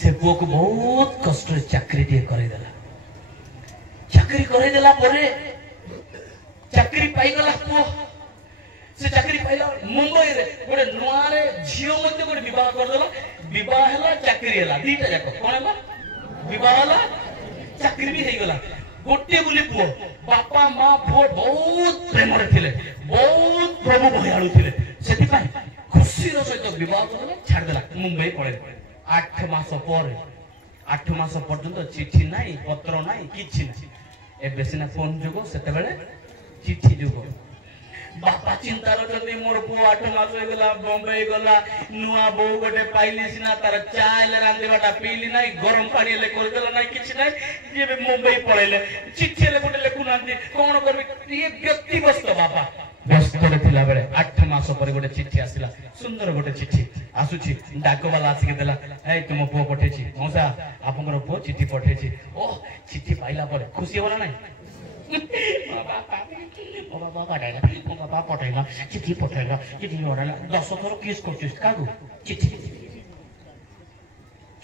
से पुओ को बहुत कष्ट चाकरी टे करदेला चाकरी करदेला चाकरी पाईगला पुओ से चाकरी पाइला मुंबई रे गोटे नुआ रे झियो मते गोटे विवाह करदेला विवाह हला चाकरी हला दीटा जाक कोन हला विवाह हला चाकरी भी हे गला गोटे बोली पुओ बापा मां पुओ बहुत प्रेम रे थिले बहुत प्रभु भयालु थिले सेति पाई खुशी रो सहित विवाह करदेला छाड़ देला मुंबई पळे 8 मास पर 8 मास पर्यंत चिठी नाही पत्र नाही किछि नाही एबे सिना फोन जुगो सेते बेले चिठी जुगो बापा चिंता रखते मोर पु 8 मास हो गला बॉम्बे गला नुआ बो गोटे पाइली सिना तार चाय रांधीबाटा पीली नाही गरम पानी ले कर देला नाही किछि नाही ये मुंबई पळेले चिठी ले गोटे लेखु नांती कोन करबी ये व्यक्ति व्यस्त बापा व्यस्त रे थिला बेले 8 मास पर गोटे चिठी आसिला सुंदर गोटे चिठी आसुची डाक वाला आसी के देला ए तुम पु पठेची मौसा आपनकर पु चिठी पठेची ओ चिठी पाइला पर खुशी होला नाही बाबा पठेगा चिठी पठेगा चिठी ओराला 10 थर किस करछिस कागु चिठी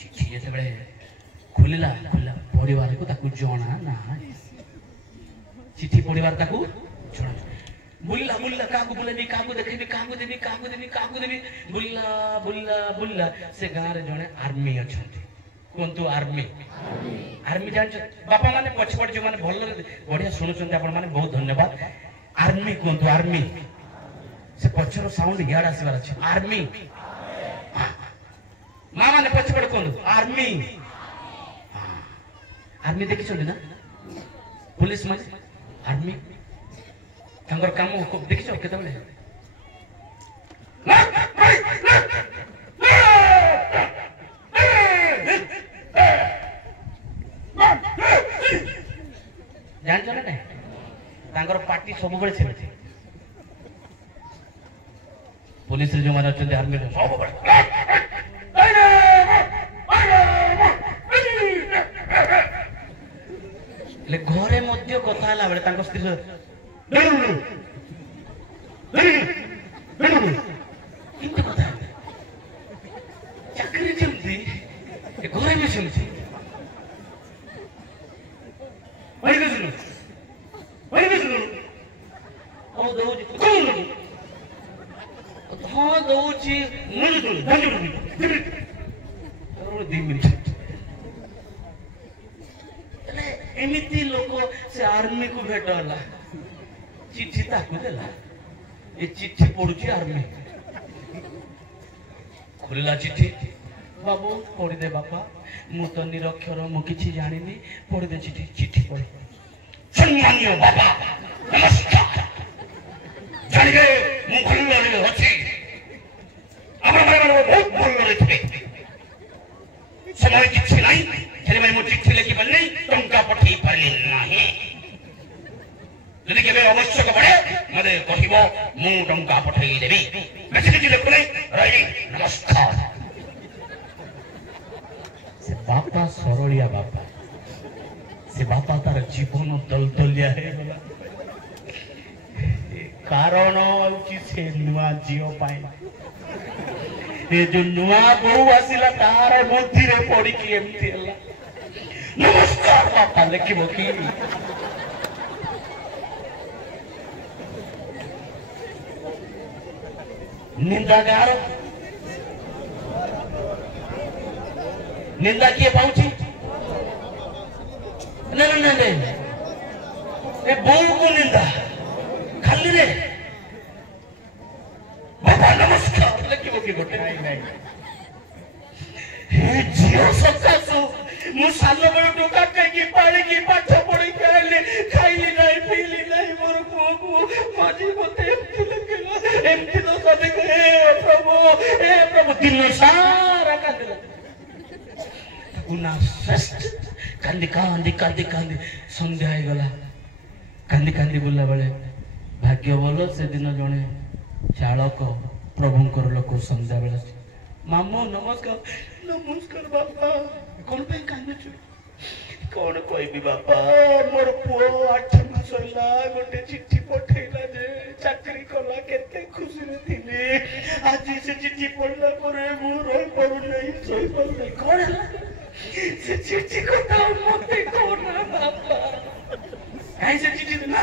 चिठी जेते बेले खुलिला परिवार को ताकू जणा ना चिठी परिवार ताकू जणा बुल्ला बुल्ला काकू बुलेबी काकू देखेबी काकू देबी बुल्ला से गां रे जणे आर्मी अछंती कोंतु आर्मी आर्मी जान बापा माने पछपट जो माने भल बढ़िया सुनुचंती आपण माने बहुत धन्यवाद आर्मी कोंतु आर्मी से पछरो साउंड याड आसीबार अछि आर्मी मां माने पछपट कोंतु आर्मी आर्मी देखि छली ना पुलिस माने आर्मी तंगर काम देखि छ केते बेले जान चले ना तांगर पार्टी सब बेले सेमती पुलिस रे जो माने अछन आर्मी रे सब बेले ले घरे मध्य कथा हला बेले तांको स्त्री इंत कथा चाकरी जेमती घरे में सेमती एमिति लोक से आर्मी को भेटला चिट्ठी ताकू देला ए चिट्ठी पढुची आर्मी खोलिला चिट्ठी बाबू पढ़ी दे बापा मु तो निरक्षर मु किछि जानिनी पढ़ी दे चिट्ठी चिट्ठी पढ़ी सम्मानीय बाबा नमस्कार जानि गे मु भल्लरे अछि हमरा भाई बहुत भल्लरे थे समय किछि नाही जेने भाई मु चिट्ठी लेखि पल्ले टंका पठेई पारली नाही यदि केबे आवश्यक पड़े मते कहिबो मु टंका पठेई देबी बेसी किछि लेखु नै रही नमस्कार से बापा सरलिया बापा से बापा तार जीवन दलदलिया है गला कारण होची से नुआ जियो पाए ए जो नुआ बहु आसिला तार बुद्धि रे पड़ी की एमती हला नमस्कार बापा लेखिबो की निंदा गारो निंदा किए पाउची नहीं ए बहु को निंदा खाली रे बाबा नमस्कार लेकिन की गोटे नहीं हे जियो सकासु मु सालो बड़ टोका की पानी की पाठ पढ़ी खाइली नहीं पीली नहीं मोर को माजी मते एमती तो सदे हे प्रभु दिन सारा कांदला गुना श्रेष्ठ कांदी कांदी कांदी कांदी संध्या हो गला कांदी कांदी बुला बेले भाग्य बोलो से दिन जने चालक प्रभुंकर लोक संध्या बेले मामू नमस्कार नमस्कार बापा कौन पे कांदछु कौन कहबी बापा मोर पुओ 8 मास होला गोटे चिट्ठी पठेला जे चाकरी कला केते खुशी रे थिली आज से चिट्ठी पढ़ला परे मु रही पड़ु नहीं सोई पड़ु नहीं कौन से चिट्ठी को तो मत कोना बापा ऐसे चिट्ठी ना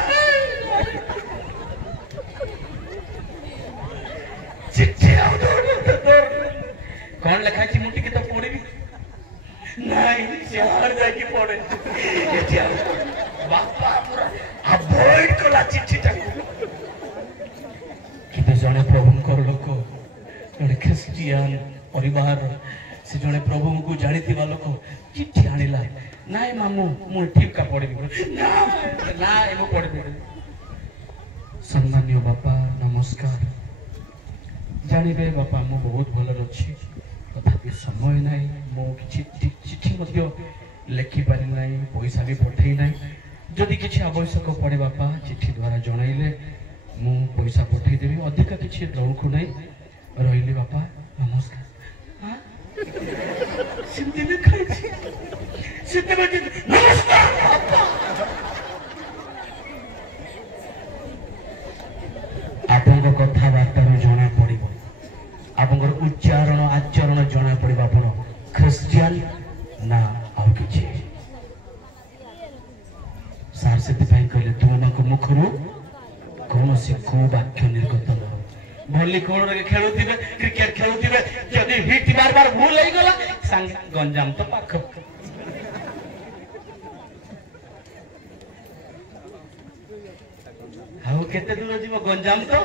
चिट्ठी आओ दौड़ कौन लिखा है मुंडी की तो पढ़ी नहीं से हर जाके पढ़े ये बापा पूरा अवॉइड कला चिट्ठी टाकू कि जने प्रभुंकर लोक जने ख्रिस्टियन परिवार से जने प्रभु को जानिथिबा लोक चिट्ठी आनिला नाय मामू मु ठीक का पढ़ी ना ना एगो पढ़ी सम्माननीय बापा नमस्कार जानिबे बापा मु बहुत भल अछि तथापि समय नाय मु किछि चिट्ठी मध्य लेखि पारि नाय पैसा भी पठै नाय जदि किछि आवश्यक पड़े बापा चिट्ठी द्वारा जणाइले मु पैसा पठै देबी अधिक किछि रखु नाय रहिली बापा नमस्कार हां सिंधी ने खाइ छी सिंधी में नमस्कार बापा आपन कथा बार्ता जना पड़िबो आपन उच्चारण आचरण जना पड़िबो आपन ख्रिस्टियन ना आउ किछि सार से कहले तुमको मुखरु कौन से को वाक्य निर्गत न भली कोण रे खेलुथिबे क्रिकेट खेलुथिबे जदी हिट बार बार भूल होई गला संग गंजाम तो पाख हाउ केते दूर जीव गंजाम तो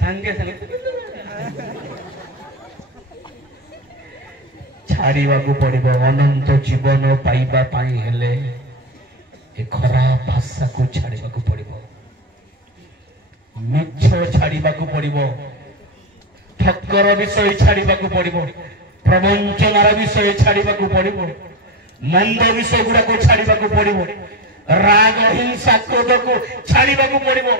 संगे संगे छाड़ीवा को पड़िबो अनंत जीवन पाइबा पाई हेले ए खराब भाषा को छाड़ीवा को पड़िबो मिछ छाड़ीवा को पड़िबो ठक्कर विषय छाड़ीवा को पड़िबो प्रवंचनार विषय छाड़ीवा को पड़िबो मंद विषय गुडा को छाड़ीवा को पड़िबो राग हिंसा क्रोध को छाड़ीवा को पड़िबो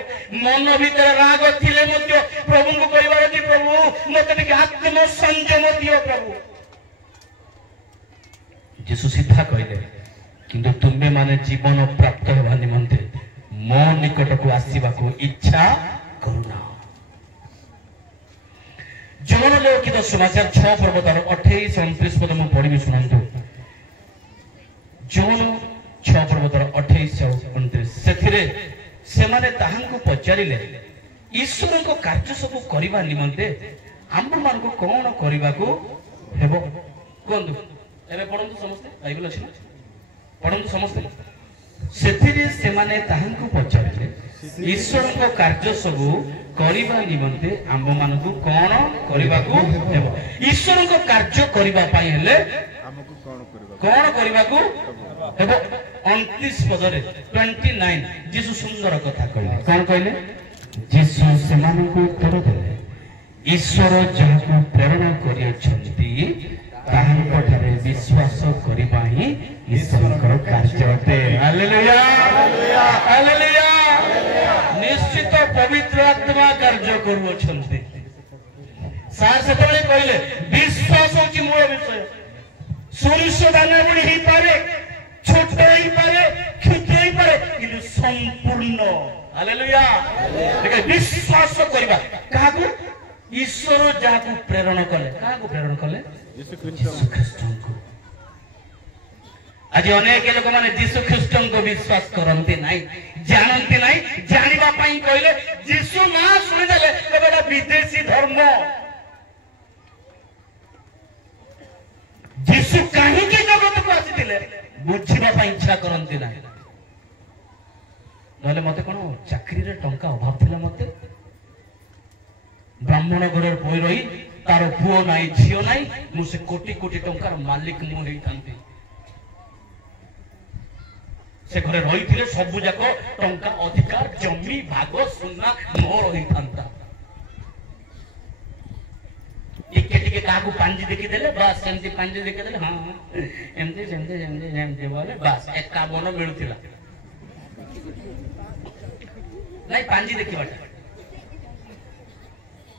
मन भीतर राग थिले मध्य प्रभु को कहबार कि प्रभु मते टिके आत्म संयम दियो प्रभु यीशु सीधा कहले किंतु तुम्हें माने जीवन प्राप्त होगा निमंते मो निकट को आसीबा को इच्छा करुना जौन लौकिक समाचार 6 पर्व तार 28 29 पद मु पढ़ी सुनंतु जौन 6 पर्व तार 28 29 सेथिरे से माने ताहां को पचारिले ईश्वर को कार्य सब करिबा निमंते आम मान को कोन करिबा को हेबो कोंदु एबे पढंतु समस्त बाइबल अछि ना पढ़ंतु समस्त सेथिरे से माने ताहां को पचारिले ईश्वर को कार्य सब करिबा निमंते आम मान को कोन करिबा को हेबो ईश्वर को कार्य करिबा पाई हेले हमको कोन करिबा को हेबो 29 पदरे 29 जीसु सुंदर कथा कहले कोन कहले जीसु से मान को उत्तर देले ईश्वर जहा को प्रेरणा करियछंती ताहां ठारे विश्वास करिबा ही ईश्वर को कार्य होते हालेलुया हालेलुया हालेलुया निश्चित पवित्र आत्मा कार्य करूछंती सार से पहले कहले विश्वास होची मूल विषय सुनिश दाना बुढ़ी ही पारे छोट ही पारे क्षुद्र ही पारे किंतु संपूर्ण हालेलुया देखा विश्वास करिबा काहू ईश्वर जाकू प्रेरण कले काहू प्रेरण कले यीशु ख्रीष्ट को आज अनेक लोक माने यीशु ख्रीष्ट को विश्वास करते नहीं जानते नहीं जानिबा पई कहले यीशु ना सुनि देले एबेटा विदेशी धर्म यीशु काहे के जगत को आसीतिले बुझिबा पई इच्छा करते नहीं नले मते कोन चाकरी रे टंका अभाव थिला मते ब्राह्मण घर बोई रही तार पुओ नाई झियो नाई मुसे कोटी कोटी टंकार मालिक मु हेई थांती से घरे रही थिले सब जाक टंका अधिकार जमी भाग सुना मोर होई थांता टिके टिके काकू पांजी देखि देले बस सेमती पांजी देखि देले हां एमती सेमती बोले बस 51 मिलुथिला नहीं पांजी देखि बाटे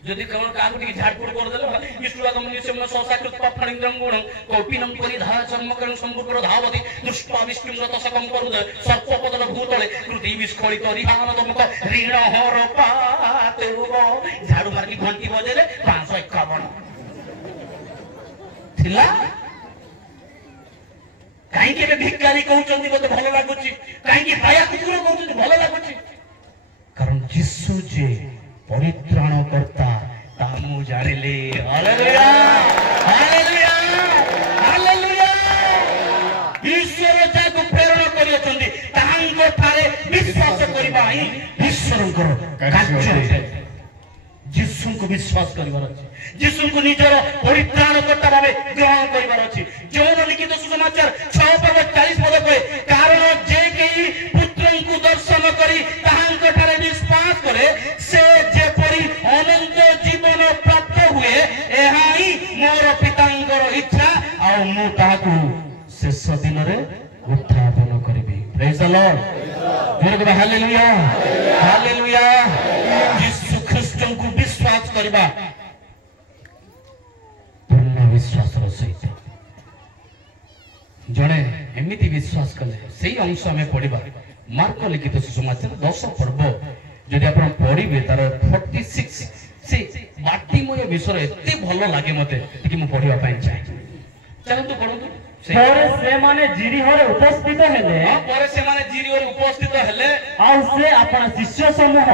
যদি কোন কাগুটি ঝাড়ফুড় করে দিল ইষ্টুরাগম নিসেমন সসাকৃত পাফানিন্দ্রং গুণ কৌপিনং পরিধা চর্মকরণ সম্পূর্ণ ধাবতি দুষ্পা বিষ্ণুরত সকম করুদ সর্পপদল ভূতলে কৃতি বিস্ফলিত রিহান দমক ঋণ হর পাতেব ঝাড়ু মারি ঘন্টি বজেলে 551 থিলা कहीं के भिखारी कहउचंदी मते भलो लागुची कहीं के पाया कुकुर कहउचंदी भलो लागुची कारण यीशु जे परित्राण करता तामु जानिले हालेलुया हालेलुया हालेलुया ईश्वर जाको प्रेरणा करियछंदी तांको थारे विश्वास करिबा ही ईश्वरकर कार्य यीशु को विश्वास करिवार अछि यीशु को निजर परित्राणकर्ता भाबे ग्रहण करिवार अछि जौन लिखित सुसमाचार 6:40 पद कहे कारण जे केही पुत्रन को दर्शन करी ताहांक ठारे विश्वास करे से जे परि अनंत जीवन प्राप्त हुए एहा ही मोर पितांकर इच्छा आ मु ताहाकू शेष दिन रे उत्थापन करिबी प्रेज द लॉर्ड जोरे हालेलुया हालेलुया यीशु ख्रीष्ट को विश्वास करबा पूर्ण विश्वास सहित जड़े एमती विश्वास कले से अंश आम पढ़ा मार्क लिखित सुसमाचार 10 पर्व जदि आप पढ़े तार 46 से बाटीमय विषय एते भल लगे मते कि मु पढ़िबा पई चाहे चलंतु पढ़ंतु परे से माने जिरीहरे उपस्थित हेले परे से माने जिरीहरे उपस्थित हेले आ से अपन शिष्य समूह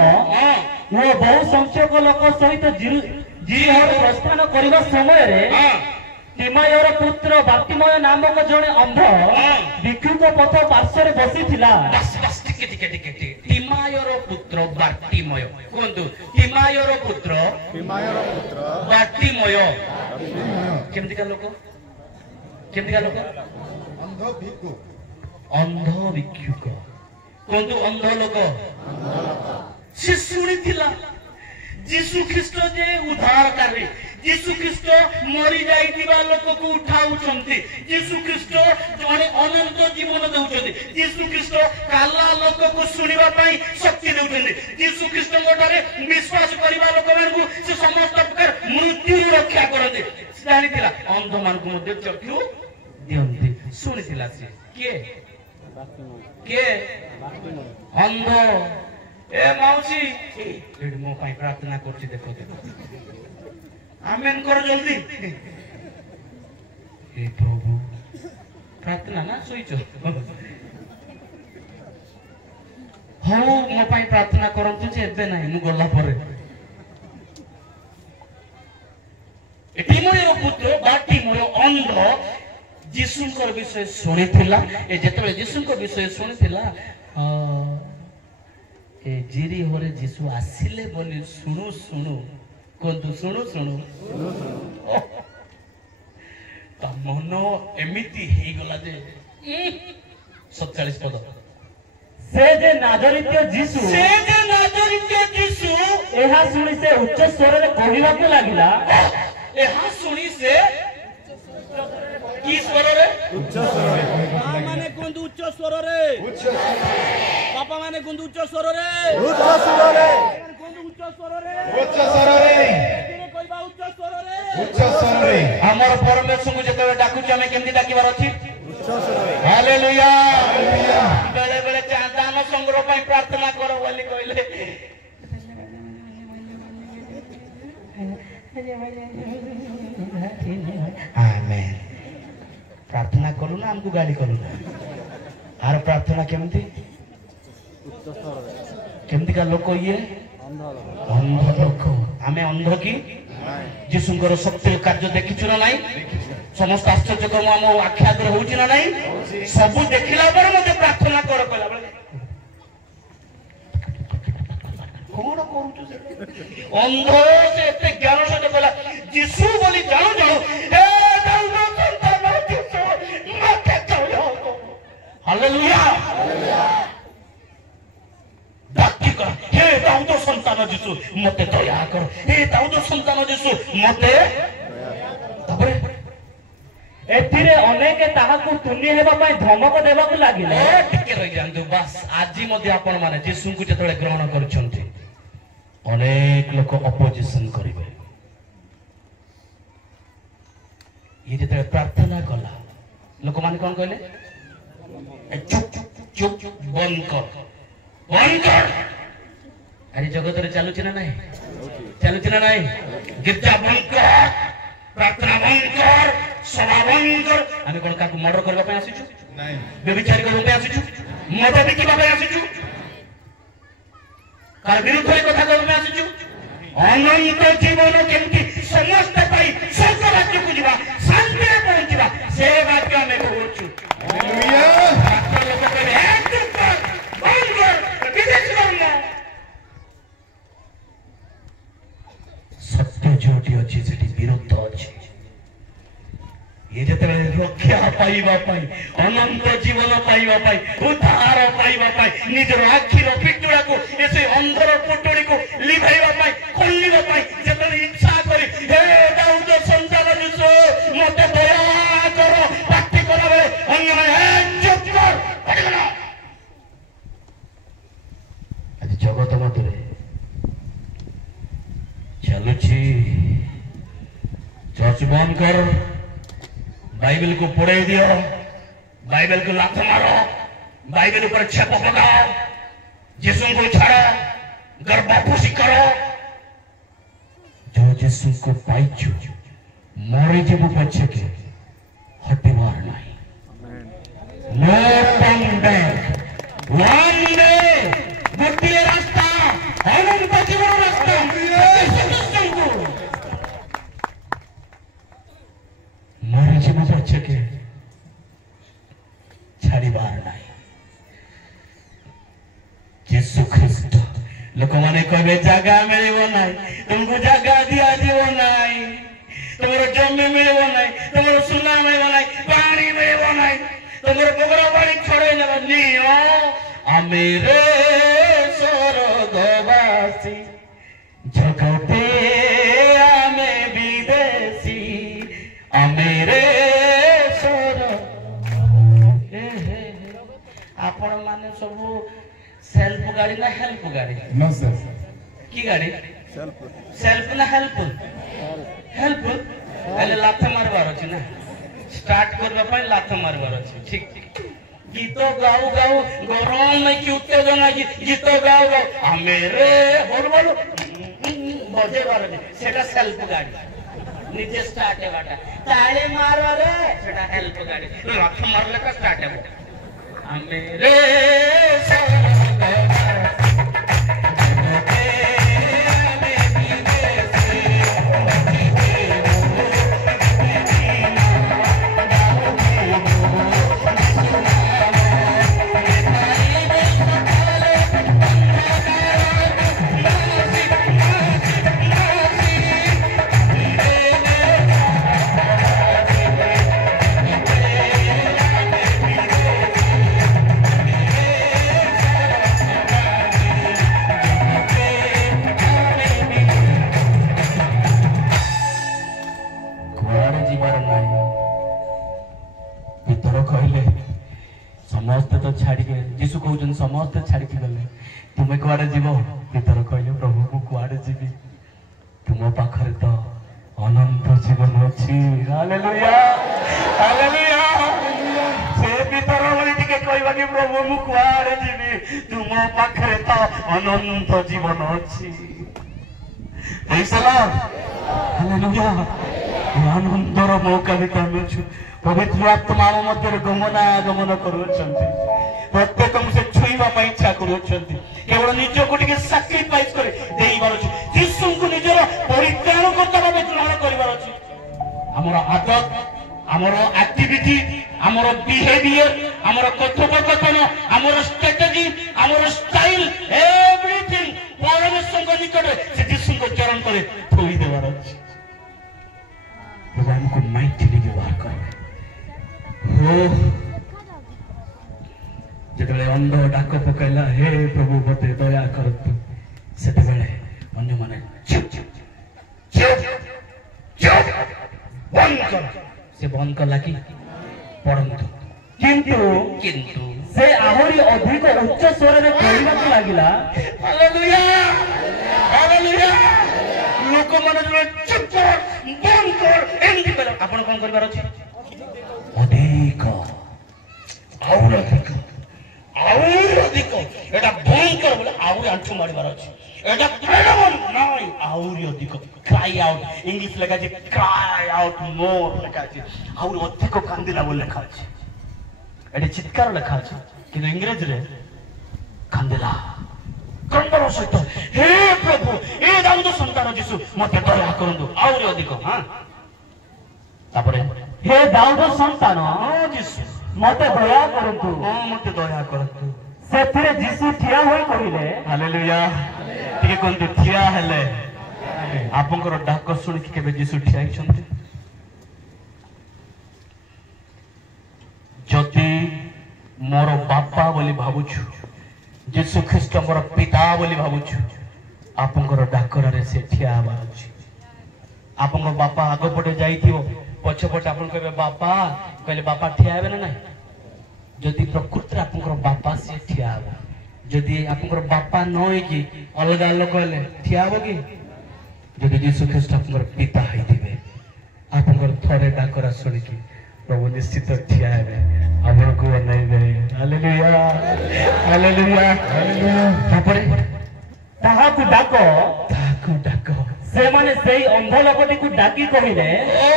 वो बहु संख्यक लोक सहित जिरीहरे प्रस्थान करबा समय रे तिमायर पुत्र बाटीमय नामक जने अंध भिक्षुक पथ पार्श्व बसी थिला बस बस ठीक तिमायर पुत्र बाटीमय कोंतु तिमायर पुत्र बाटीमय केमतिका लोक अंध भिक्षुक कोंतु अंध लोक से सुनी थिला यीशु ख्रीष्ट जे उद्धारकारी यीशु ख्रीष्ट मरी जाइतिबा लोक को उठाउछंती यीशु ख्रीष्ट जने अनंत जीवन दउछंती यीशु ख्रीष्ट काला लोक को सुनिबा पई शक्ति दउछंती यीशु ख्रीष्ट गोटारे विश्वास करिबा लोक मानकु से समस्त प्रकार मृत्यु रक्षा करते जानि थिला अंध मान को मध्य चक्षु दियंती सुनि थिला से के अंध ए माउसी एडी मो पई प्रार्थना करछि देखो आमेन कर जल्दी हे प्रभु प्रार्थना ना सोइचो हो मो पई प्रार्थना करंतु जे एबे नाही मु गल्ला परे एटी मोर पुत्र बाटी मोर अंध यीशुंकर विषय सुनिथिला ए जेतबे यीशुंकर विषय सुनिथिला ए जिरी होरे यीशु आसिले बोली सुनु सुनु कोंतु सुनु सुनु ता मनो एमिति हे गला जे 47 पद से जे नाजरित्य यीशु एहा सुनी से उच्च स्वर रे कहिबा के लागिला एहा सुनी से की स्वर रे उच्च स्वर रे माने कोंतु उच्च स्वर रे पापा माने कोंतु उच्च स्वर रे कोंतु उच्च स्वर रे कहिबा उच्च स्वर रे हमर परमेश्वर को जते डाकुची हमें केमती डाकिबार अछि उच्च स्वर रे हालेलुया बेले बेले दान संग्रह पई प्रार्थना करो बोली कहले आमेन प्रार्थना करू ना हमको गाली करू ना आर प्रार्थना केमती का लोक ये अंध लोक आमे अंध की यीशुंकर शक्ति कार्य देखिछु ना नाही समस्त आश्चर्य कर्म हम आखि आगे होउछि ना नाही सब देखिला पर मते प्रार्थना कर कहला बेले कोन करूछु अंध से एते ज्ञान से कहला यीशु बोली जानो जानो हे दाऊद संतान यीशु मते चलो हालेलुया भक्ति कर हे दाऊद संतान यीशु मते दया कर हे दाऊद संतान यीशु मते तबरे एथिरे अनेक ताहाकु तुनी हेबा पई धमक देबा को लागिले टिके रहि जानतु बस आजि मध्ये आपण माने यीशु को जतले ग्रहण करछन्ते अनेक लोक अपोजिशन करिवे ये जतले प्रार्थना कला लोक माने कोन कहले चुप चुप बंद कर अरे जगत रे चालुछि ना नहीं गिरजा बंद कर प्रार्थना बंद कर स्वभावंकर आमे कोन काकू मर्डर करबा पे आसीछु नाही बेविचार करबा पे आसीछु मत बिकिबा पे आसीछु कार विरुद्ध कथा कहबा पे आसीछु अनंत जीवन केमती समस्त पाई स्वर्ग राज्य को जीवा शांति रे पहुंचीबा से बात का मैं कहूछु हालेलुया लोग कहबे हे चुप कर बंद कर विदेश करना सत्य जोटी अछि सेठी विरुद्ध अछि ये जते रक्षा पाइबा पाई अनंत जीवन पाइबा पाई उद्धार पाइबा पाई निजर आखिर पिटुड़ा को ऐसे अंधर पुटुड़ी को लिभाइबा पाई खोलिबा पाई जते इच्छा करी हे दाऊद संतान जिसो मते दया करो पार्टी करावे अन्य हे चुप कर पड़गना आज जगत मधुरे चलुची चर्च बंद कर बाइबल को पढ़े दियो बाइबल को लात मारो बाइबल ऊपर छाप पकाओ यीशु को छाड़ो गर्भपोषी करो जो यीशु को पाइछु मरे जब बच्चे के हटेवार नहीं no turn back one day गोटे रास्ता अनंत जीवन रास्ता मरे जब बच्चे के छाड़ीबार नहीं यीशु ख्रिस्ट लोक माने कहबे जगह मिलबो नहीं तुमको जगह दिया दियो नहीं तुमरो जमी मिलबो नहीं तुमरो सुना मिलबो नहीं पानी मिलबो नहीं तुमरो बगरा बाड़ी छोड़े न नियो आमेरे स्वर्गवासी जगते आमे विदेशी आमेरे आपण माने सब सेल्फ गाड़ी ना हेल्प गाड़ी नो सर की गाड़ी सेल्फ ना हेल्प हेल्प पहले लाथ मारबार अछि ना स्टार्ट करबा पय लाथ मारबार अछि ठीक गीत गाऊ गाऊ गरम में की उत्तेजना गीत गाऊ गाऊ आमेरे बोल बोल बजेबार अछि सेटा सेल्फ गाड़ी निजे स्टार्ट हेबाटा ताळे मारो रे सेटा हेल्प गाड़ी लाथ मारले का स्टार्ट हेबो आमेरे समस्ते तो छाड़ी जीशु कहउछन समस्ते छाड़ी के गले तुमे कुआडे जीवो भीतर कहले प्रभु को कुआडे जीवी तुम पाखरे तो अनंत जीवन अछि हालेलुया हालेलुया से भीतर बोली के कहबा कि प्रभु को कुआडे जीवी तुम पाखरे तो अनंत जीवन अछि प्रेज द लॉर्ड हालेलुया आनंदर मौका भी तमेछु पवित्र आत्मा मध्य गमनागमन करुछंती प्रत्येक से छुईबा पई इच्छा करुछंती केवल निज को टिके सैक्रिफाइस करे देइबार अछि यीशु को निजर परित्याग करता भाबे ग्रहण करिबार अछि हमर आदत हमर एक्टिविटी हमर बिहेवियर हमर कथोपकथन हमर स्ट्रेटजी हमर स्टाइल एवरीथिंग परमेश्वर को निकट से यीशु को चरण करे थोई देबार अछि भगवान को माइटली व्यवहार करे जेतले अंध डाक पकैला हे प्रभु मते दया करतु सेते बेले अन्य माने चुप चुप चुप चुप बंद कर से बंद करला कि परंतु किंतु से आहुरी अधिक उच्च स्वर रे कहबाक लागिला हालेलुया हालेलुया लोक माने चुप कर बंद कर एंडी बेले आपण कोन करबार अछि अधिक और अधिक एटा भयंकर बोले आउरी आंठू मारिबार अछि एटा कहबो नाही आउरी अधिक क्राई आउट इंग्लिश लेखा अछि क्राई आउट मोर लेखा अछि आउर अधिक कांदिला बोल लेखा अछि एटे चित्कार लेखा अछि किंतु इंग्लिश रे कांदिला कंदर सहित हे प्रभु ए दाऊद संतान यीशु मते दया करंतु आउर अधिक हां तापरे हे दाऊद संतान यीशु मते दया करंतु मते दया करंतु सेथिरे यीशु ठिया होई कहिले हालेलुया टिके कोन ठिया हेले आपनकर डाक सुन के केबे यीशु ठिया हिचंती जति मोर बापा बोली भाबुछु यीशु ख्रीष्ट मोर पिता बोली भाबुछु आपनकर डाकरा रे से ठिया हवा अछि आपनकर बापा आगो पटे जाईथियो पछे पटे आपन कहबे बापा कहले बापा ठिया हेबे ना नहीं जदि प्रकृति आपनकर बापा से ठिया हवा जदि आपनकर बापा न होई कि अलगा लोक कहले ठिया हबो कि जदि यीशु ख्रीष्ट आपनकर पिता होइथिबे आपनकर थरे डाकरा सुनि कि प्रभु निश्चित ठिया हेबे आपन को नहीं दे हालेलुया हालेलुया हालेलुया तापरे ताहाकु डाको से माने सेई अंध लोकटी को डाकी कहिले ओ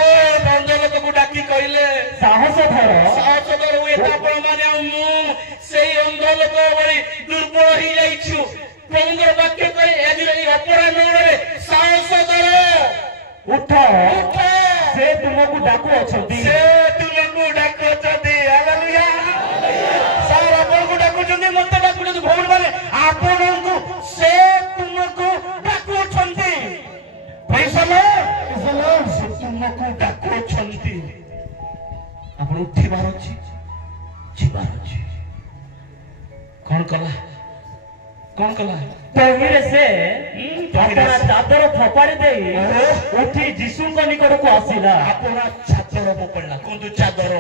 अंध लोक को डाकी कहिले साहस धर हुए आपण माने मु सेई अंध लोक बड़ी दुर्बल ही जाइछु प्रभुर वाक्य कहि एजरे अपराध रे साहस धर उठ से तुमको डाकू अछंती हालेलुया सार आपण को डाकू जंदी मते डाकू जंदी भौर माने आपण को से तुमको डाकू अछंती पैसले से तुमको डाकू अछंती आपण उठिबार अछि जीवार अछि कोन कला तहिरे से अपना चादर फोपाड़ी दे उठी यीशु को निकट को आसिला अपना चादर फोपाड़ला कोन चादर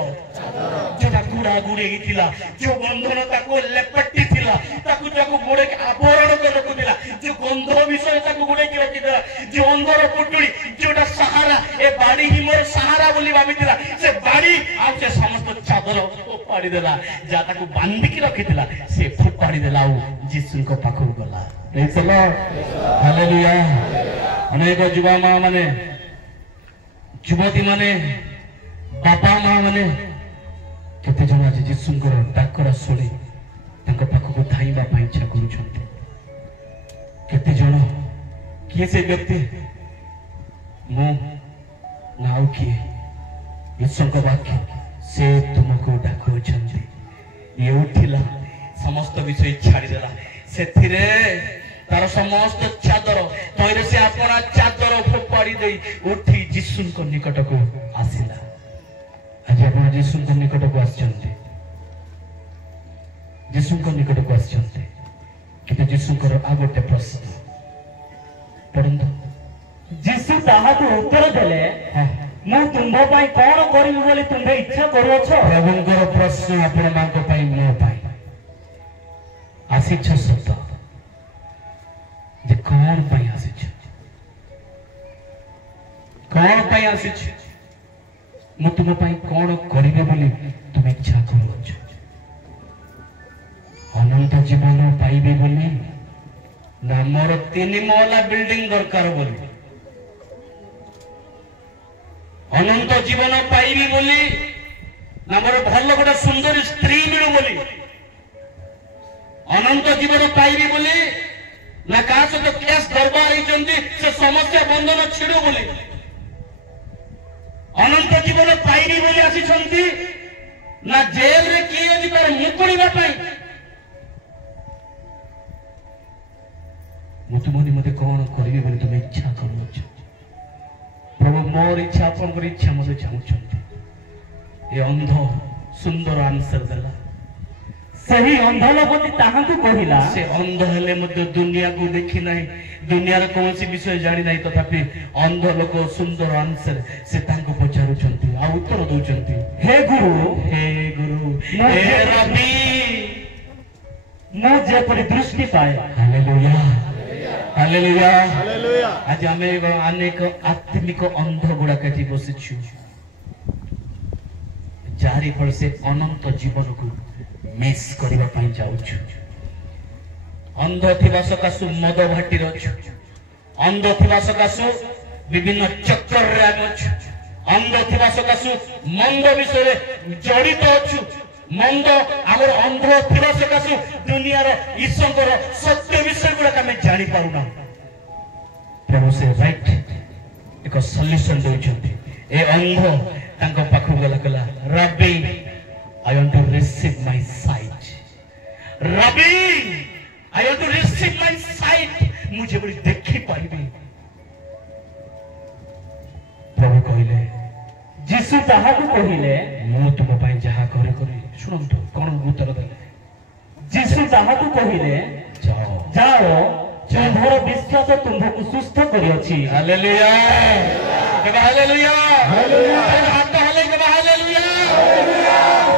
जोटा गुड़ा गुड़े हिथिला जो बंधन ताको लेपट्टी थिला ताको जाको गोड़े के आवरण को रखुथिला जो गंध विषय ताको गोड़े के रखिथिला जो अंदर पुटुड़ी जोटा सहारा ए बाड़ी ही मोर सहारा बोली भाबिथिला से बाड़ी आ से समस्त चादर फोपाड़ी देला जा ताको बांधी के रखिथिला से फोपाड़ी देला यीशु को पाखु गला प्रेज द लॉर्ड हालेलुया अनेक युवा मां माने युवती माने बापा मां माने केते जण आज यीशुଙ୍କର ଡାକରା ଶୁଣି ତାଙ୍କ ପାଖକୁ ଧାଇଁବା ପାଇଁ ଇଚ୍ଛା କରୁଛନ୍ତି କେତେ ଜଣ କିଏ ସେ ବ୍ୟକ୍ତି ମୁଁ ନା ଆଉ କିଏ ଈଶ୍ୱରଙ୍କ ବାକ୍ୟ ସେ ତୁମକୁ ଡାକୁଅଛନ୍ତି ଇଏ ଉଠିଲା ସମସ୍ତ ବିଷୟ ଛାଡ଼ିଦେଲା ସେଥିରେ तार समस्त चादर तैरे से अपना चादर फोपाड़ी दे उठी यीशुଙ୍କ निकट को आसिला आज आपण यीशुଙ୍କ निकट को आछंती यीशुଙ୍କ निकट को आछंती कि यीशुଙ୍କର आ गोटे प्रश्न पढंतु यीशु ताहाकु उत्तर देले मु तुंभो पई कोन करिवि बोली तुंभे इच्छा करूछ प्रभुଙ୍କର प्रश्न आपण मांको पई मो पई आसीछ सत जे कौन पाई आसीछ कौन पाई आसीछ मु तुम पाई कौन करिवे बोली तुम इच्छा करूछ अनंत जीवन पाइबे बोली ना मोर 3 महला बिल्डिंग दरकार बोली अनंत जीवन पाइबी बोली ना मोर भल गोटे सुंदर स्त्री मिलू बोली अनंत जीवन पाइबी बोली ना का सहित केस दरबार से समस्या बंधन छिड़ू बोली अनंत जीवन पाइबी बोली आसी ना जेल रे किए अछि तार मुकुड़ीबा पाई मुतुमनी मते कौन करिवे बोली तुम इच्छा करूछ प्रभु मोर इच्छा अपन इच्छा मते चाहूछंती ए अंध सुंदर आंसर देला सही अंध लोकटी ताहाकु कहिला से अंध हेले मते दुनिया को देखि नाही दुनिया रे कोनसी विषय जानि नाही तथापि अंध लोक सुंदर आंसर से तांको पचारुछंती आ उत्तर दोचंती हे गुरु हे रबी मु जे परि दृष्टि पाए हालेलुया हालेलुया हालेलुया आज हमें अनेक आत्मिक अंध गुड़ा कथि बसिछु जारी फल से अनंत जीवन को मिस करबा पई जाउछु अंध थिबा सकासु मद भाटी रछु अंध थिबा सकासु विभिन्न चक्कर रे आम अच्छु अंध थिबा सकाशु मंद विषय जड़ित अच्छु मंद आमर अंध थिबा सकाशु दुनिया रो ईश्वर सत्य विषय गुड़ा आम जानी पारुना प्रभु से राइट एक सॉल्यूशन देउछंती ए अंध तांको पाखु गला कला रबी I want to receive my sight रबी I want to receive my sight मुझे बड़ी देखि पाइबे प्रभु कहले जीसु ताहाकु कहिले मु तुम पई जहा करे करे सुनंतु कोन उत्तर देले जीसु ताहाकु कहिले जाओ जाओ तुम्हारा विश्वास तुमको सुस्थ करियछि हालेलुया के हालेलुया हालेलुया हाथ हले के हालेलुया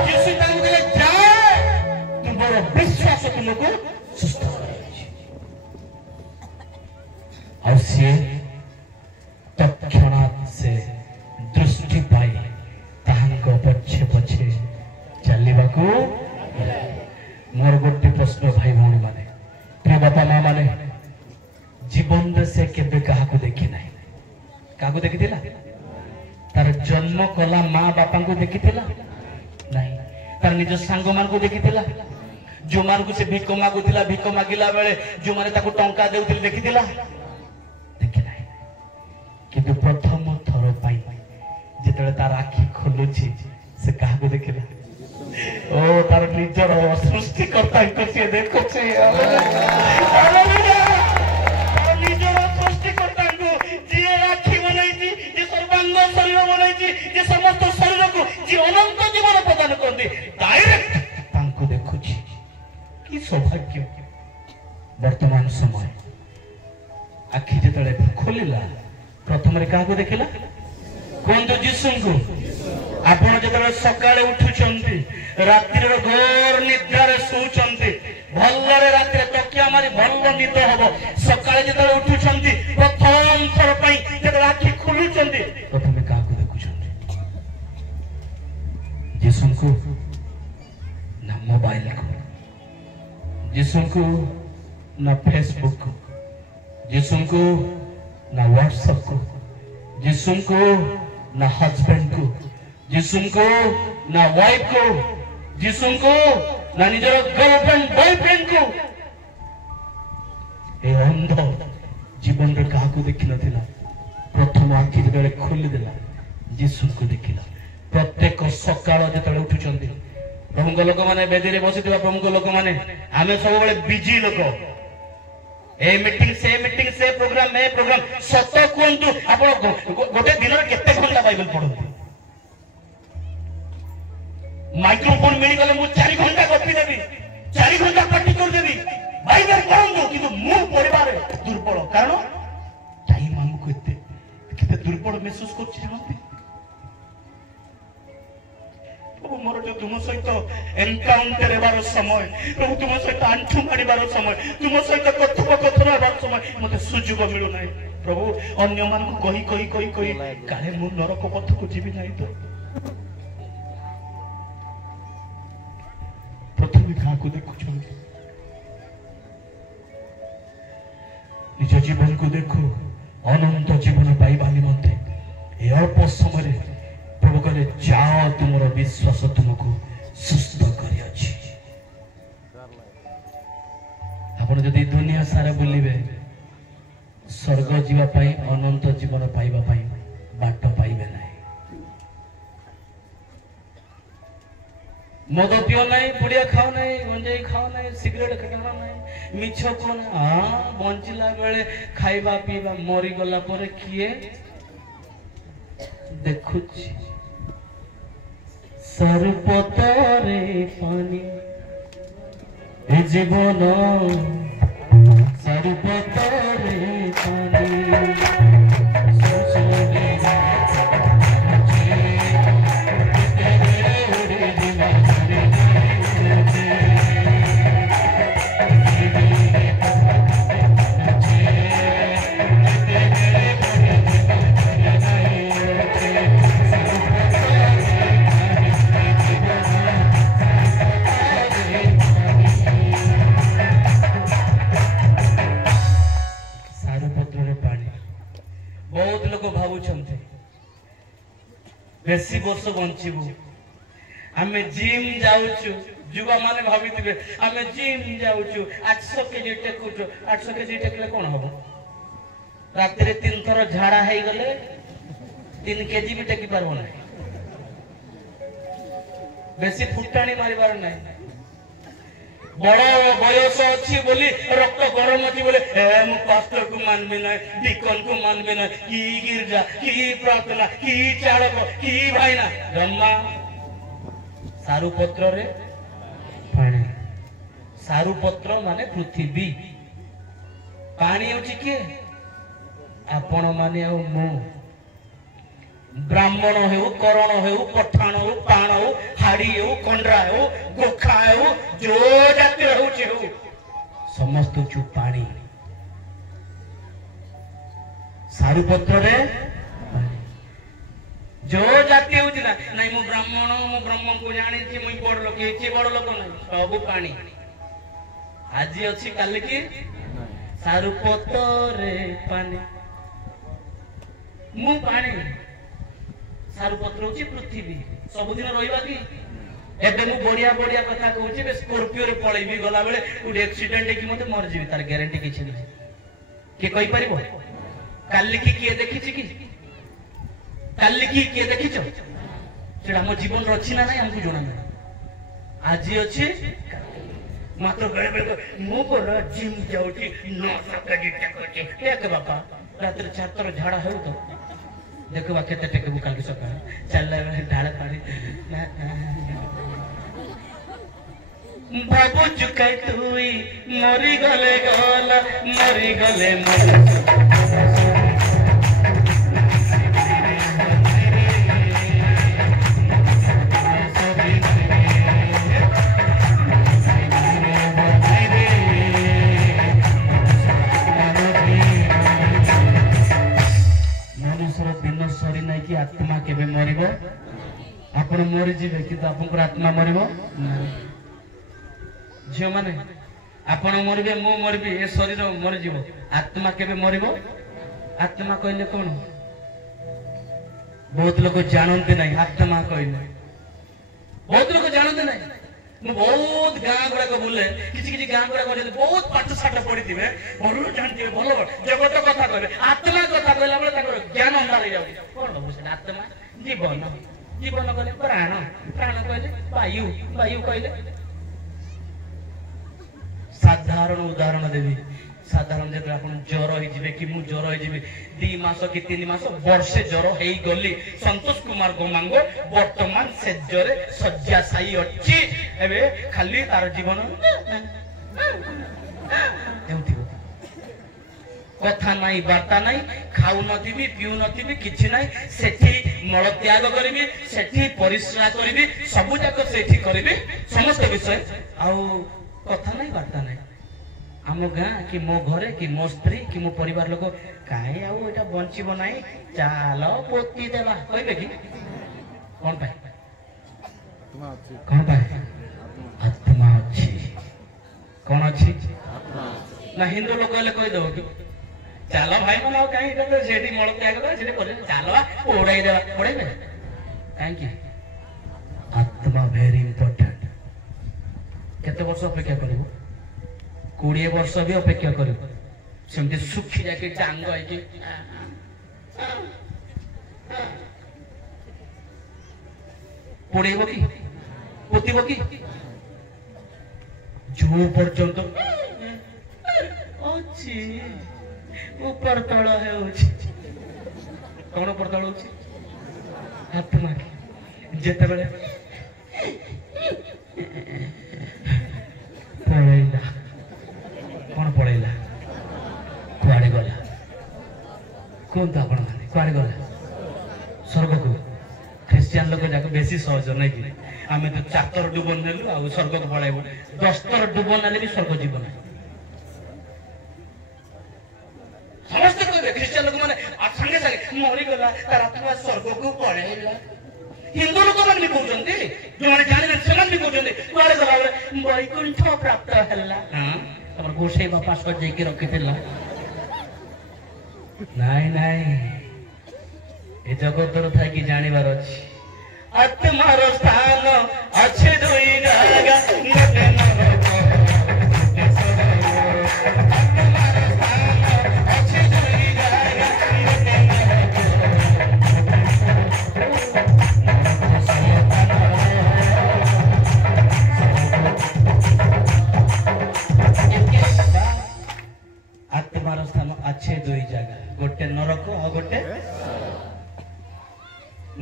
जीसु ताहाकु कहले जाओ तुम्हारा विश्वास तुमको सुस्थ करियछि और से तत्क्षणात से दृष्टि पाई ताहांको पछे पछे चलिबाकू मोर गोटे प्रश्न भाई भौणी माने प्रिय बापा माँ माने जीवन रे से केबे काहाकू देखि नाही काहाकू देखिथिला तार जन्म कला माँ बापा को देखिथिला नाही तार निज सांग मान को देखिथिला जो मान को से भिक मागुथिला भिक मागिला बेले जो माने ताको टंका देउथिले देखिथिला किंतु प्रथम थर पाई जेतले तार आखि खोलुछि से काहाको देखिला ओ तार निजर सृष्टिकर्ता को से देखुछि हालेलुया तार निजर सृष्टिकर्ता को जे आखि बनाइछि जे सर्वांग शरीर बनाइछि जे समस्त शरीर को जे अनंत जीवन प्रदान करते डायरेक्ट तांको देखुछि की सौभाग्य वर्तमान समय आखि जेतले खोलिला प्रथम रे काहाको देखिला कोन तो जीसु को आपण जेतले सकाळे उठुचंती रात्रि रो घोर निद्रा रे सोचंती भल्लरे रात्रि तकिया मारी भल्ल निद हबो सकाळे जेतले उठुचंती प्रथम थर पई जेतले आखि खुलुचंती प्रथम काहाको देखुचंती जीसु को ना मोबाइल को जीसु को ना फेसबुक को जीसु को ना व्हाट्सएप को जिसुम को ना हस्बैंड को जिसुम को ना वाइफ को जिसुम को ना निजर गर्लफ्रेंड बॉयफ्रेंड को ए अंध जीवन रे काहाको देखि नथिला प्रथम आखि जेतले खोली देला जिसुम को देखिला प्रत्येक सकाळ जेतले उठुचंती प्रमुख लोक माने बेदी रे बसिथिबा प्रमुख लोक माने आमे सब बेले बिजी लोक ए मीटिंग से प्रोग्राम ए प्रोग्राम सत कोंतु आपण गोटे दिन रे केते घंटा बाइबल पढो माइक्रोफोन मिली गले मु 4 घंटा गपी देबी 4 घंटा पार्टी कर देबी बाइबल पढो किंतु मु परिवार दुर्बल कारण टाइम हमको केते दुर्बल महसूस करछि जानते प्रभु मोर जो तुम सहित एनकाउंटर हेबार समय प्रभु तुम सहित आंठू मारिबार समय तुम सहित कथोपकथन हेबार समय मते सुযোগ मिलु नाही प्रभु अन्य मान को कही काहे मु नरक पथ को जीवी नाही तो प्रथम कहा को देखु छथि निज जीवन को देखो अनंत जीवन पाइबा निमंते ए अल्प समय प्रभु कहले जाओ तुमरो विश्वास तुमको सुस्थ करियछि आपण जदि दुनिया सारा बुलिबे स्वर्ग जीवा पाई अनंत जीवन पाइबा पाई बाट पाइबे नाही मद पियो नाही पुड़िया खाओ नाही गंजाई खाओ नाही सिगरेट खाओ नाही मिछ को ना हां बंचिला बेले खाइबा पीबा मरी गला परे किए देखुछि सरपतरे पानी ए जीवन सरपतरे पानी बेसी वर्ष बंचबू आम जिम जाऊचु युवा माने भाभी आम जिम जाऊचु 800 केजी टेकुचु 800 केजी टेकले कौन हम रात 3 थर झाड़ा हो गले 3 केजी भी टेकी पारबो ना बेसी फुटाणी मारिबार ना बड़ बयस अच्छी बोली रक्त गरम अच्छी बोले मु पास्टर को मानबे ना डिकन को मानबे ना की गिरजा की प्रार्थना की चाड़क की भाईना जम्मा सारू पत्र रे पानी सारू पत्र माने पृथ्वी पानी होची के आपण माने आ मु ब्राह्मण हो करण हो पठाण हो पाण हो हाड़ी हो कंडरा हो गोखा हो जो जाति हो समस्त चु पानी सारू पत्र रे जो जाति हो ना मु ब्राह्मण को जानी मुई बड़ लोक बड़ लोक ना सब पानी आज अच्छी काल की सारू पत्र रे पानी मु पानी सारू पत्र होची पृथ्वी सबुदिन रहिबा कि एबे मु बढ़िया बढ़िया कथा कहूची बे स्कॉर्पियो रे पळैबी गला बेले गुड एक्सीडेंट कि मते मर जीवी तार ग्यारंटी किछि नै के कहि परिबो काल्ली की किए देखिछि कि काल्ली की किए देखिछो सेडा हम जीवन रछि ना नै हमकु जणा नै आज अछि मात्र बेले बेले मु को जिम जाउची 900 केजी टेकोची एक बापा रात 4 थर झाड़ा हो तो देखो केते टेकबू काल के सकाळ चलला ढाळ पानी बाबू चुकाई तुई मरी गले गला मरी गले आत्मा केबे मरिबो आपण मरि जिवे किंतु आपनकर आत्मा मरिबो झियो माने आपण मरिबे मो मरिबे ए शरीर मरि जिवो आत्मा केबे मरिबो आत्मा कहले कोन बहुत लोग जानते नहीं आत्मा कहले बहुत लोग जानते नहीं मु बहुत गां गुडा को बुले किछि गां गुडा को बहुत पाठ साठ पढि थिबे बडु जानथिबे भलो जगत कथा कहबे आत्मा कथा कहला बेले ताकर ज्ञान अंधार जाउ कोन हो से आत्मा जीवन जीवन कहले प्राण प्राण कहले वायु वायु कहले साधारण उदाहरण देबी साधारण जे आपण ज्वर होई जिवे कि मु ज्वर होई जिवे 2 मास कि 3 मास वर्षे ज्वर हेई गली संतोष कुमार गोमांगो वर्तमान से ज्वरे सज्जा साई अछि एबे खाली तार जीवन एमति कथा नाही वार्ता नाही खाऊ नथिबी पिउ नथिबी किछि नाही सेठी मल त्याग करबी सेठी परिश्रा करबी सब जाक सेठी करबी समस्त विषय आउ कथा नाही वार्ता नाही आम गाँ कि मो घरे कि मो स्त्री कि मो परिवार लोक काहे आउ एटा बंचिबो नाही चालो पोती देबा कहबे कि कोन पाए कोन पाए आत्मा अछि कोन अछि ना हिंदू लोक ले कहि दो कि चालो भाई माने काहे एटा तो सेठी मळ त्याग कर सेठी करे चालो ओडाई देबा ओडाई काहे कि आत्मा वेरी इंपोर्टेंट केते वर्ष अपेक्षा करिवो 20 वर्ष भी अपेक्षा कर सेमती सुखी जाके टांग है पड़ेब कि पोतब कि जो पर्यंत अच्छी ऊपर तल कौन ऊपर तल आत्मा जिते बड़े पड़ेला कौन पड़ेला कुआड़े गला कौन तो आपण माने कुआड़े गला स्वर्ग को ख्रिस्टियन लोक जाक बेसी सहज नहीं कि आमे तो 4 डुबन नेलु आ स्वर्ग को पळाइबो 10 डुबन नाले भी स्वर्ग जीवन समस्त कहबे ख्रिस्टियन लोक माने संगे संगे मरि गला तार आत्मा स्वर्ग को पळाइला हिंदू लोक माने भी कहउछन्ती जो माने जानि सेमान भी कहउछन्ती कुआड़े गला वैकुंठ प्राप्त हल्ला हां तमर गोसाई बापा सज जाई रखि थिला नाई नाई ए जगत रो था कि जानिबार अछि आत्मार स्थान अच्छे दुई जागा गोटे नरक गोटे स्वर्ग आत्मार स्थान अच्छे दुई जागा गोटे नरक आत्मार स्थान अच्छे दुई जागा गोटे नरक और गोटे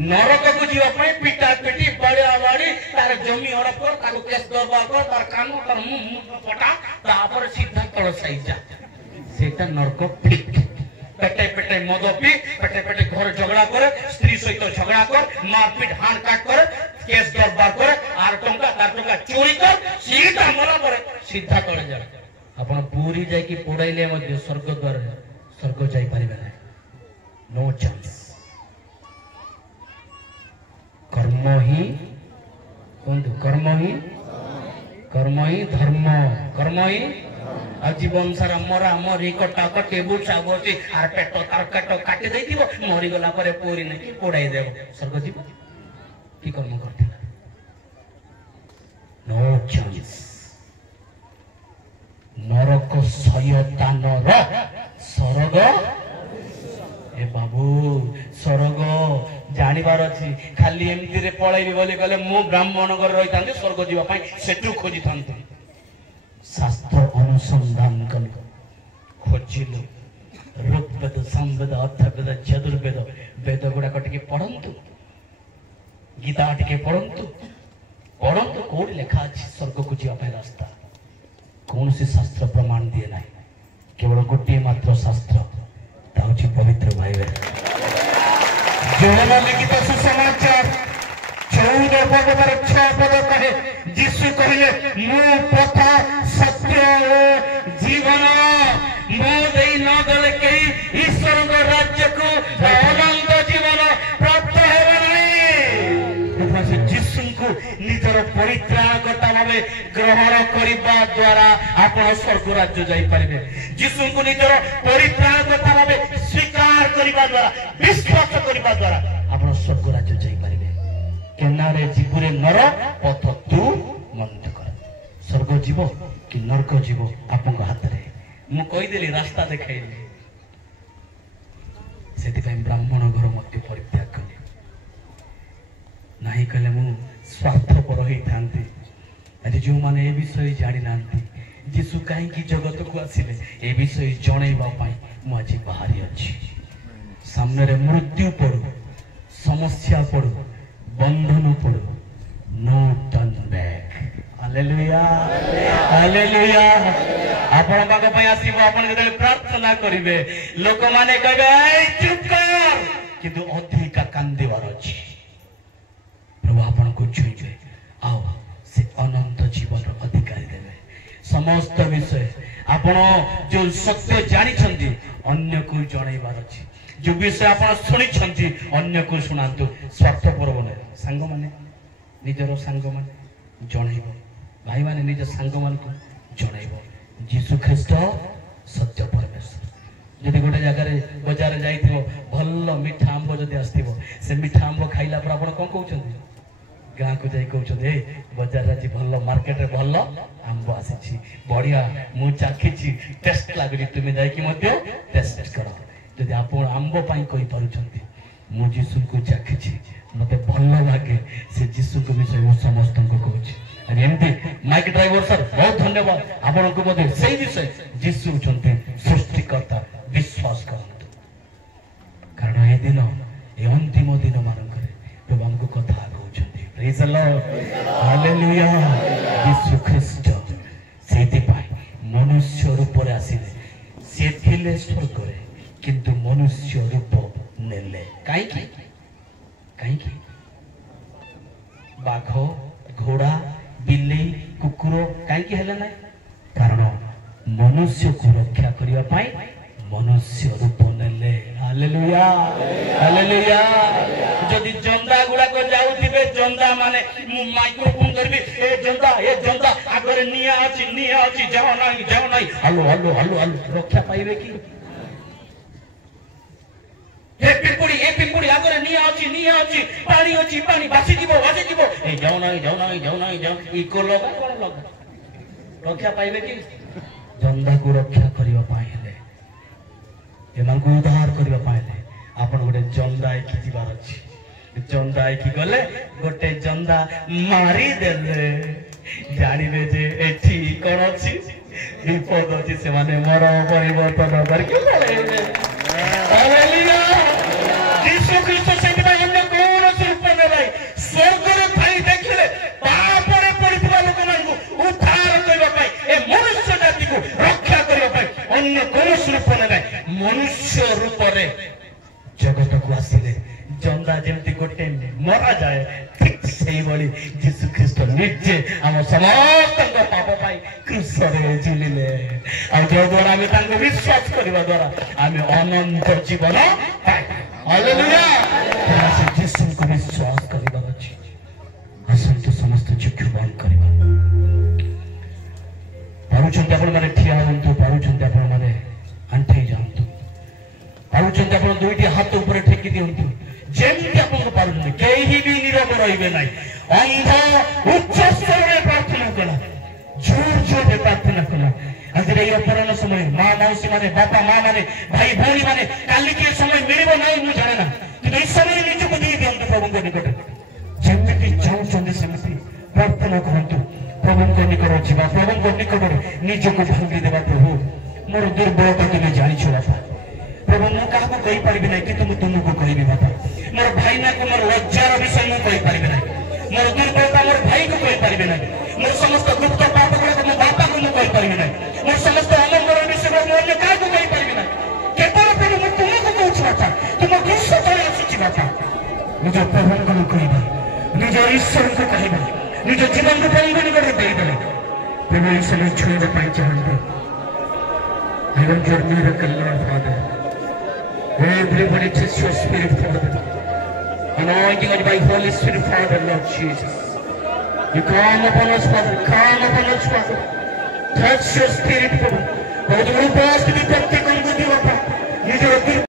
नरक को जीवा पिटा पिटी बड़िया बाड़ी तार जमी हड़प कर केस दरबार कर तार कान तार मुंह पटा तापर सीधा तल साइज जा सेटा नरक फिट पेटे पेटे मद पी पेटे पेटे घर झगड़ा करे स्त्री सहित झगड़ा कर मारपीट हाण काट कर केस दरबार कर आर टंका तार टंका चोरी कर सीधा मरा पर सीधा तले जा आपण पूरी जाय की पोड़ाइले मध्ये स्वर्ग द्वार स्वर्ग जाई परिबे ना नो चांस कर्म ही धर्म कर्म ही जीवन सारा मरा मरी कटा कटे बुछा बुची आर पेट तार पेट काटी दे दिबो मरी गला परे पूरी नै कि पोड़ाई देबो स्वर्ग जीव की कर्म करथिला नो चांस नरक शयतानर स्वर्ग ए बाबू स्वर्ग जानिबार अछि खाली एमती रे पळैबी बोली कहले मु ब्राह्मण घर रहि थांती स्वर्ग जीवा पई सेटु खोजी थांती शास्त्र अनुसंधान कल खोजिलु ऋग्वेद सामवेद अथर्ववेद चतुर्वेद वेद गुडा कटिके पढंतु गीता टिके पढंतु कोड लेखा अछि स्वर्ग को जीवा पई रास्ता कौन से शास्त्र प्रमाण दिए ना केवल गोटे मात्र शास्त्र ताउची पवित्र बाइबल जोहना लिखित सुसमाचार 14 पद 6 पद कहे यीशु कहले मु पथ सत्य जीवन मो देई न गले के ईश्वर राज्य को अनंत जीवन प्राप्त हेबे नहीं यीशु को निजर परित्राणकर्ता भावे ग्रहण करबा द्वारा आपण स्वर्ग राज्य जाई परिबे यीशु को निजर परित्राणकर्ता भावे स्वीकार करबा द्वारा विश्वास करबा द्वारा आपण स्वर्ग राज्य जाई परिबे केनारे जीवरे नर पथ तू मंत कर स्वर्ग जीव कि नरक जीव आपन हाथ रे मु कहि देली रास्ता देखाइली सेति पई ब्राह्मण घर मध्य परित्याग कले नहीं कहले मु स्वार्थपर होई थांती आज जो माने ए विषय जानि नांती यीशु काहे की जगत को आसिले ए विषय जणैबा पई मु आज बाहरी अछि सामने रे मृत्यु पड़ू समस्या पड़ू बंधन पड़ू no turn back hallelujah hallelujah आपण बाग पई आसीबो आपण जदे प्रार्थना करिवे लोक माने कहबे ए चुप कर किंतु अधिका कांदेवार अछि प्रभु आपण को छुइबे आओ से अनंत जीवन अधिकारी देवे समस्त विषय आपण जो सत्य जानि छंती अन्य को जणैबार अछि जो विषय आपण सुनि छंती अन्य को सुनांतु स्वार्थपर बने संग माने निजरो संग माने जणैबो भाई माने निज संग मान को जणैबो यीशु ख्रीस्ट सत्य परमेश्वर जदि गोटे जगह रे बाजार जाइथिबो भल्ल मीठा आंब जदि आस्थिबो से मीठा आंब खाइला पर आपण कोन कहउछंती गाँ को जाई कहउछंती बाजार राजी भल्ल मार्केट रे भल्ल आंब आसीछि बढ़िया मु चाखिछि टेस्ट लागली तुमे जाई कि मध्य टेस्ट करो जदि आपण आंब पई कहि पारुछंती मु यीशु को चाखिछि मते भल्ल लागे से यीशु को विषय मु समस्त को कहउछि अरे एमती माइक ड्राइवर सर बहुत धन्यवाद आपण को मते सही विषय यीशु छंती सृष्टिकर्ता विश्वास करंतु कारण ए दिन ए अंतिम दिन मानकरे प्रभु हमको कथा कहउछंती प्रेज द लॉर्ड हालेलुया यीशु ख्रीस्ट सेति पाई मनुष्य रूप रे आसीले से थिले स्वर्ग रे किंतु मनुष्य रूप नेले काई की बाघ घोड़ा बिल्ली कुकुर काई की हेले ना कारण मनुष्य को रक्षा करिया पाई मनुष्य रूप नेले हालेलुया हालेलुया जदि जंदा गुडा को जाउथिबे जंदा माने माइक्रोफोन करबी ए जंदा आगरे निया अछि जाओ नाही हेलो रक्षा पाइबे की हे पिंपुड़ी आगरे निया अछि पानी बासी जीवो ए जाऊ ना इको लगा कोन लगा रक्षा पाइबे कि जंदा को रक्षा करिवा पाइले एमान को उद्धार करिवा पाइले आपण गोटे जंदा की जीवार अछि जंदा की गले गोटे जंदा मारी देले जानिबे जे एठी कोन अछि विपद अछि से माने मर परिवर्तन करके पळेले हालेलुया यीशु ख्रीष्ट सेति भाई अन्य कोन रूप ने लाई स्वर्ग रे भाई देखले पाप रे पड़ितबा लोक मानकु उद्धार करबा पाई ए मनुष्य जाति को रक्षा करबा पाई अन्य कोन रूप ने लाई मनुष्य रूप रे जगत को आसिले जंदा जेमती गोटे मरा जाए ठीक सेही बळी यीशु ख्रीष्ट निजे हम समस्त पाप पाई क्रूस रे झुलिले आ जो द्वारा हम तांको विश्वास करबा द्वारा हम अनंत जीवन पाई हालेलुया यीशु को विश्वास करबा अछि असंत समस्त चक्षु बंद करबा पारुचंत आपण माने ठिया होंतु पारुचंत आपण माने अंठे जांतु पारुचंत आपण दुईटी हाथ ऊपर ठेकी दियंतु जेमती आपण पारुचंत केही भी नीरव रहिबे नाही अंध उच्च स्वरे प्रार्थना कला जोर दे प्रार्थना कला आज रे अपराह्न समय मां मौसी माने बापा मां माने भाई भौणी माने काली के समय मिलिबो नाही मु जाने ना कि इस समय निज को दी दियंतु प्रभु को निकट जेमती चाहउछन्ते सेमती प्रार्थना करंतु प्रभु को निकट जीवा प्रभु को निकट निज को भांगी देबा प्रभु मोर दुर्बलता तुमे जानि छ बापा प्रभु मु काहको कहि परिबे नै कि तुमको कहिबे बापा मोर भाई ना को मोर लज्जार विषय मु कहि परिबे नै मोर दुर्बलता मोर भाई को कहि परिबे नै मोर समस्त गुप्त पाप को मो बापा को मु कहि परिबे नै मोर समस्त अमंगल विषय को मोर काहको कहि परिबे नै केवल प्रभु मु तुमको कहू बापा तुम कृष्ण तळे आसी बापा निज प्रभु को कहिबे निज ईश्वर को कहिबे निज जीवन को प्रभु निकट दे देबे प्रभु ईश्वर छुइबे पाइ चाहंते I want your miracle, Lord Father. Everybody touch your spirit, Father. Anointing us by Holy Spirit, Father, Lord Jesus. You come upon us, Father. Come upon us, Father. Touch your spirit, Father.